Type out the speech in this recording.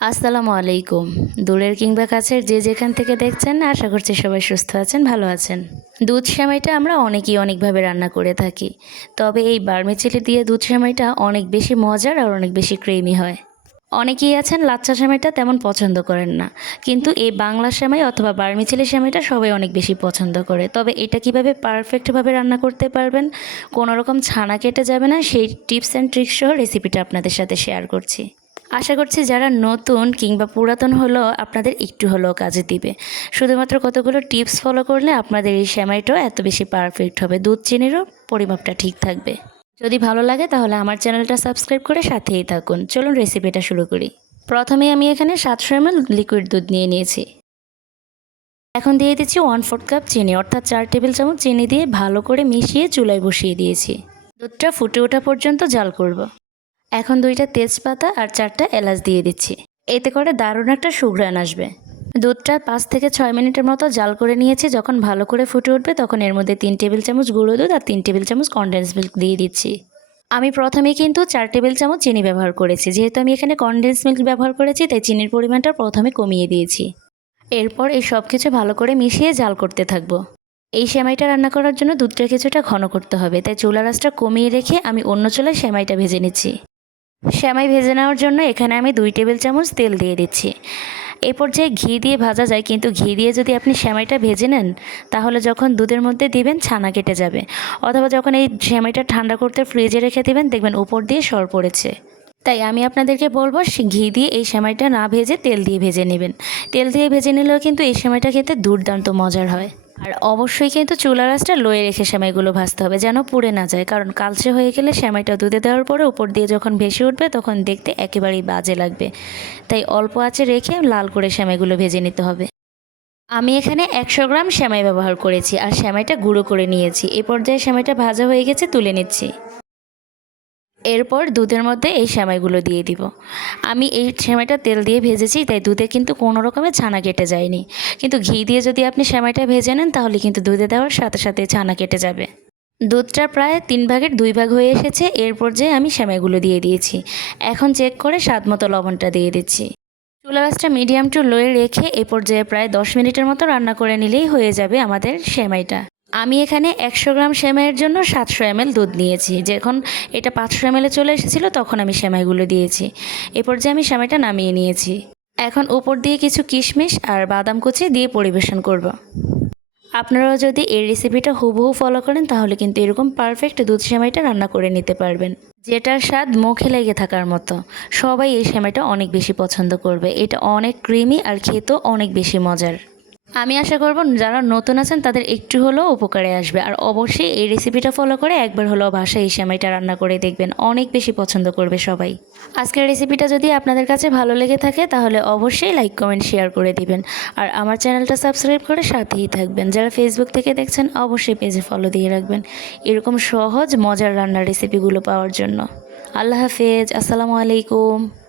আসসালামু আলাইকুম। দূরের কিংবা কাছের যে যেখান থেকে দেখছেন, আশা করছি সবাই সুস্থ আছেন, ভালো আছেন। দুধ সেমাইটা আমরা অনেকেই অনেকভাবে রান্না করে থাকি। তবে এই বার্মি বার্মিচিলি দিয়ে দুধ সেমাইটা অনেক বেশি মজার আর অনেক বেশি ক্রিমি হয়। অনেকেই আছেন লাচ্চা সেমাইটা তেমন পছন্দ করেন না। কিন্তু এই বাংলা সেমাই অথবা বার্মি বার্মিচিলি সেমাইটা সবাই অনেক বেশি পছন্দ করে। তবে এটা কীভাবে পারফেক্টভাবে রান্না করতে পারবেন কোনো রকম ছানা কেটে যাবে না, সেই টিপস অ্যান্ড ট্রিক্স সহ রেসিপিটা আপনাদের সাথে শেয়ার করছি। আশা করছি যারা নতুন কিংবা পুরাতন হলেও আপনাদের একটু হলেও কাজে দিবে। শুধুমাত্র কতগুলো টিপস ফলো করলে আপনাদের এই সেমাইটাও এত বেশি পারফেক্ট হবে। দুধ চিনিরও পরিমাপটা ঠিক থাকবে। যদি ভালো লাগে তাহলে আমার চ্যানেলটা সাবস্ক্রাইব করে সাথেই থাকুন। চলুন রেসিপিটা শুরু করি। প্রথমে আমি এখানে সাতশো এমএল লিকুইড দুধ নিয়ে নিয়েছি। এখন দিয়ে দিচ্ছি ওয়ান ফোর্থ কাপ চিনি, অর্থাৎ চার টেবিল চামচ চিনি দিয়ে ভালো করে মিশিয়ে চুলায় বসিয়ে দিয়েছি। দুধটা ফুটে ওঠা পর্যন্ত জাল করব। এখন দুইটা তেজপাতা আর চারটা এলাচ দিয়ে দিচ্ছি। এতে করে দারুণ একটা সুঘ্রাণ আসবে। দুধটা পাঁচ থেকে ছয় মিনিটের মতো জাল করে নিয়েছি। যখন ভালো করে ফুটে উঠবে তখন এর মধ্যে তিন টেবিল চামচ গুঁড়ো দুধ আর তিন টেবিল চামচ কনডেন্স মিল্ক দিয়ে দিচ্ছি। আমি প্রথমে কিন্তু চার টেবিল চামচ চিনি ব্যবহার করেছি। যেহেতু আমি এখানে কনডেন্স মিল্ক ব্যবহার করেছি, তাই চিনির পরিমাণটা প্রথমে কমিয়ে দিয়েছি। এরপর এই সব কিছু ভালো করে মিশিয়ে জাল করতে থাকব। এই সেমাইটা রান্না করার জন্য দুধটা কিছুটা ঘন করতে হবে, তাই চুলা রাসটা কমিয়ে রেখে আমি অন্য চুলায় সেমাইটা ভেজে নিচ্ছি। সেমাই ভেজে নেওয়ার জন্য এখানে আমি দুই টেবিল চামচ তেল দিয়ে দিচ্ছি। এ পর্যায়ে ঘি দিয়ে ভাজা যায়, কিন্তু ঘি দিয়ে যদি আপনি সেমাইটা ভেজে নেন, তাহলে যখন দুধের মধ্যে দিবেন, ছানা কেটে যাবে। অথবা যখন এই সেমাইটা ঠান্ডা করতে ফ্রিজে রেখে দিবেন, দেখবেন উপর দিয়ে সর পড়েছে। তাই আমি আপনাদেরকে বলব ঘি দিয়ে এই সেমাইটা না ভেজে তেল দিয়ে ভেজে নেবেন। তেল দিয়ে ভেজে নিলেও কিন্তু এই সেমাইটা খেতে দুর্দান্ত মজার হয়। আর অবশ্যই কিন্তু চুলা রাসটা লয়ে রেখে সেমাইগুলো ভাজতে হবে যেন পুড়ে না যায়। কারণ কালচে হয়ে গেলে সেমাইটা দুধে দেওয়ার পরে উপর দিয়ে যখন ভেসে উঠবে তখন দেখতে একেবারেই বাজে লাগবে। তাই অল্প আঁচে রেখে লাল করে সেমাইগুলো ভেজে নিতে হবে। আমি এখানে একশো গ্রাম সেমাই ব্যবহার করেছি আর সেমাইটা গুঁড়ো করে নিয়েছি। এ পর্যায়ে সেমাইটা ভাজা হয়ে গেছে তুলে নিচ্ছি। এরপর দুধের মধ্যে এই সেমাইগুলো দিয়ে দিব। আমি এই সেমাইটা তেল দিয়ে ভেজেছি, তাই দুধে কিন্তু কোনো রকমের ছানা কেটে যায়নি। কিন্তু ঘি দিয়ে যদি আপনি সেমাইটা ভেজে নেন, তাহলে কিন্তু দুধে দেওয়ার সাথে সাথে ছানা কেটে যাবে। দুধটা প্রায় তিন ভাগের দুই ভাগ হয়ে এসেছে, এরপর যে আমি সেমাইগুলো দিয়ে দিয়েছি। এখন চেক করে স্বাদ মতো লবণটা দিয়ে দিচ্ছি। চুলা গাছটা মিডিয়াম টু লোয়ে রেখে এ পর্যায়ে প্রায় দশ মিনিটের মতো রান্না করে নিলেই হয়ে যাবে আমাদের সেমাইটা। আমি এখানে একশো গ্রাম সেমাইয়ের জন্য সাতশো এমএল দুধ নিয়েছি। যখন এটা পাঁচশো এমএলে চলে এসেছিল, তখন আমি সেমাইগুলো দিয়েছি। এ পর্যায়ে আমি সেমাইটা নামিয়ে নিয়েছি। এখন উপর দিয়ে কিছু কিশমিশ আর বাদাম কুচি দিয়ে পরিবেশন করব। আপনারাও যদি এই রেসিপিটা হুবহু ফলো করেন, তাহলে কিন্তু এরকম পারফেক্ট দুধ সেমাইটা রান্না করে নিতে পারবেন। যেটার স্বাদ মুখে লেগে থাকার মতো। সবাই এই সেমাইটা অনেক বেশি পছন্দ করবে। এটা অনেক ক্রিমি আর খেতেও অনেক বেশি মজার। আমি আশা করব যারা নতুন আছেন তাদের একটু হলেও উপকারে আসবে। আর অবশ্যই এই রেসিপিটা ফলো করে একবার হলেও বাসায় এই সেমাইটা রান্না করে দেখবেন। অনেক বেশি পছন্দ করবে সবাই। আজকের রেসিপিটা যদি আপনাদের কাছে ভালো লেগে থাকে তাহলে অবশ্যই লাইক কমেন্ট শেয়ার করে দিবেন। আর আমার চ্যানেলটা সাবস্ক্রাইব করে সাথেই থাকবেন। যারা ফেসবুক থেকে দেখছেন অবশ্যই পেজে ফলো দিয়ে রাখবেন। এরকম সহজ, মজার রান্নার রেসিপিগুলো পাওয়ার জন্য। আল্লাহ হাফেজ। আসসালামু আলাইকুম।